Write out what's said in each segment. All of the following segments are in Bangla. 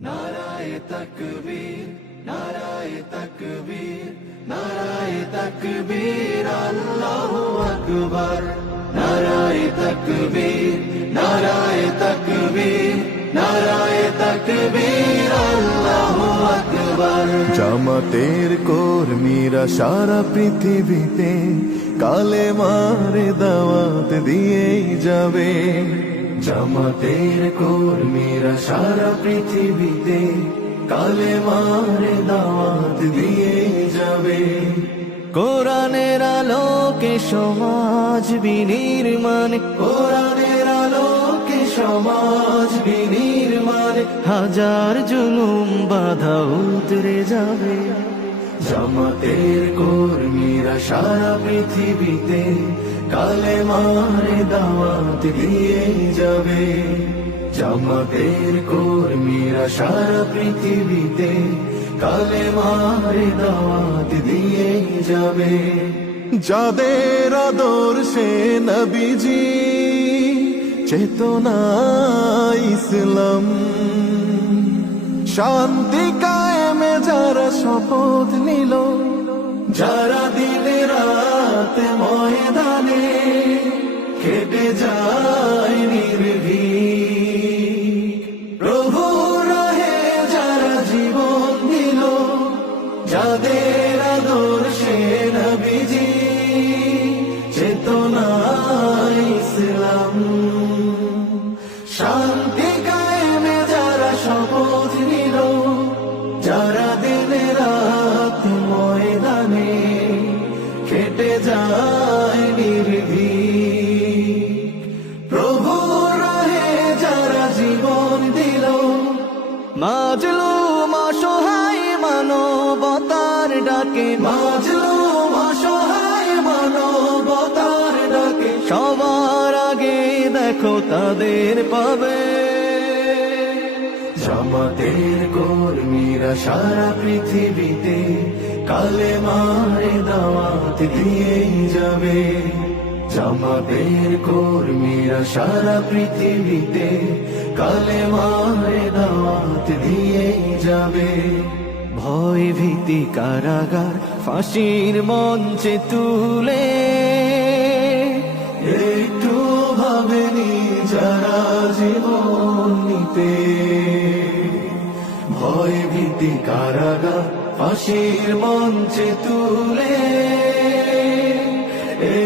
নারায়ে তাকবীর, নারায়ে তাকবীর, নারায়ে তাকবীর, আল্লাহু আকবার। নারায়ে তাকবীর, নারায়ে তাকবীর, নারায়ে তাকবীর, আল্লাহু আকবার। জামাতের কর্মীরা সারা পৃথিবীতে কালেমার দাওয়াত দিয়েই যাবে। জামাতের কর্মীরা সারা পৃথিবীতে কালেমার দাওয়াত দিয়ে যাবে। কোরআনের আলোকে সমাজ বিনির্মাণ, কোরআনের আলোকে সমাজ বিনির্মাণ, হাজার জুলুম বাধা উতরে যাবে। জামাতের কর্মীরা সারা পৃথিবীতে কালেমার দাওয়াত দিয়ে যাবে। জামাতের কর্মীরা সারা পৃথিবীতে কালেমার দাওয়াত দিয়ে যাবে। যাদের আদর্শে নবীজি চেতনা ইসলাম, শান্তি কায়েমে যারা শপথ নিল, যারা দিনে রাত ময়দানে খেটে যায় নির্ভীক, প্রভু রাহে যারা জীবন দিল, যাদের আদর্শে নবীজি চেতনা ইসলাম, শান্তি কায়েমে যারা শপথ নিল, যারা দিনে রাত ময়দানে খেটে যায় নির্ভীক, প্রভু রাহে যারা জীবন দিল, মাজলুম অসহায় মানবতার ডাকে, মাজলুম অসহায় মানবতার ডাকে, সবার আগে দেখো তাদের পাবে। জামাতের কর্মীরা সারা পৃথিবীতে কালেমার দাওয়াত দিয়ে যাবে। জামাতের কর্মীরা সারা পৃথিবীতে কালেমার দাওয়াত দিয়ে যাবে। ভয় ভীতি কারাগার ফাঁসির মঞ্চে তুলে, একটু ভাবেনি যারা জীবন নিতে, ভয় ভীতি কারাগার ফাঁসির মঞ্চে তুলে,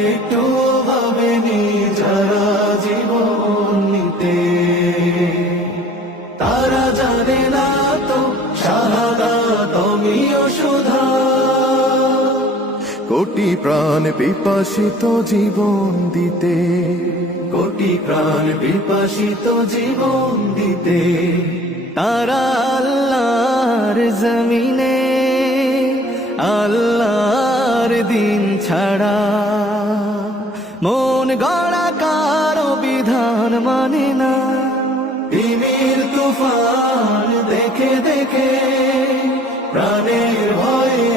একটু ভাবেনি যারা জীবন নিতে। তারা জানে না তো শাহাদাত অমীয় সুধা, কোটি প্রাণ পিপাসিত জীবন দিতে, কোটি প্রাণ বিপাসিত জীবন দিতে। তারা আল্লাহর জমিনে আল্লাহর দিন ছাড়া মন গড়া কারো বিধান মানে না। তিমির তুফান দেখে দেখে প্রাণের ভয়ে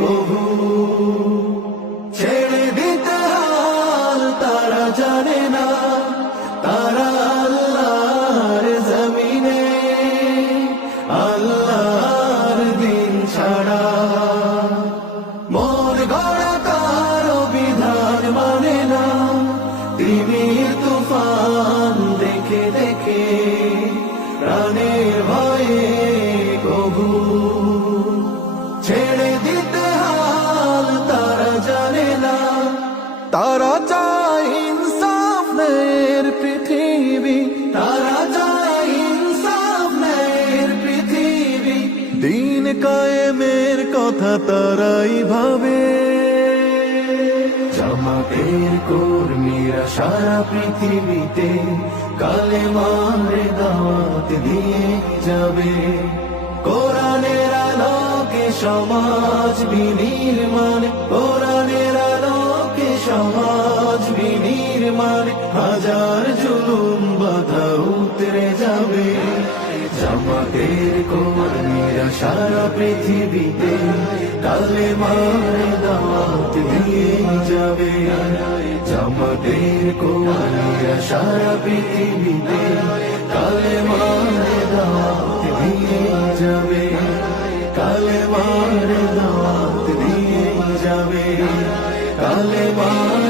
কবু ছেড়ে দিতে হাল তারা জানে না। তারা আল্লাহর জমিনে আল্লাহর দিন ছাড়া মন গড়া কারো বিধান মানে না। তিমির তুফান দেখে দেখে প্রাণের ভয়ে কবু ছেড়ে দিতে হাল তারা জানে না। তারা চায় ইনসাফ ন্যায়ের পৃথিবী, তারা চায় ইনসাফ ন্যায়ের পৃথিবী, দিন কায়েমের কথা তারাই ভাবে। জামাতের কর্মীরা সারা পৃথিবীতে কালেমার দাওয়াত দিয়ে যাবে। কোরআনের আলোকে সমাজ বিনির্মাণ, কোরআনের আলোকে সমাজ বিনির্মাণ, হাজার জুলুম বাধা উতরে যাবে। জামাতের কর্মীরা সারা পৃথিবীতে কালেমার দাওয়াত দিয়ে যাবে। জামাতের কর্মীরা সারা পৃথিবীতে কালেমার দাওয়াত দিয়ে যাবে, কালেমার দাওয়াত দিয়ে যাবে, কালেমার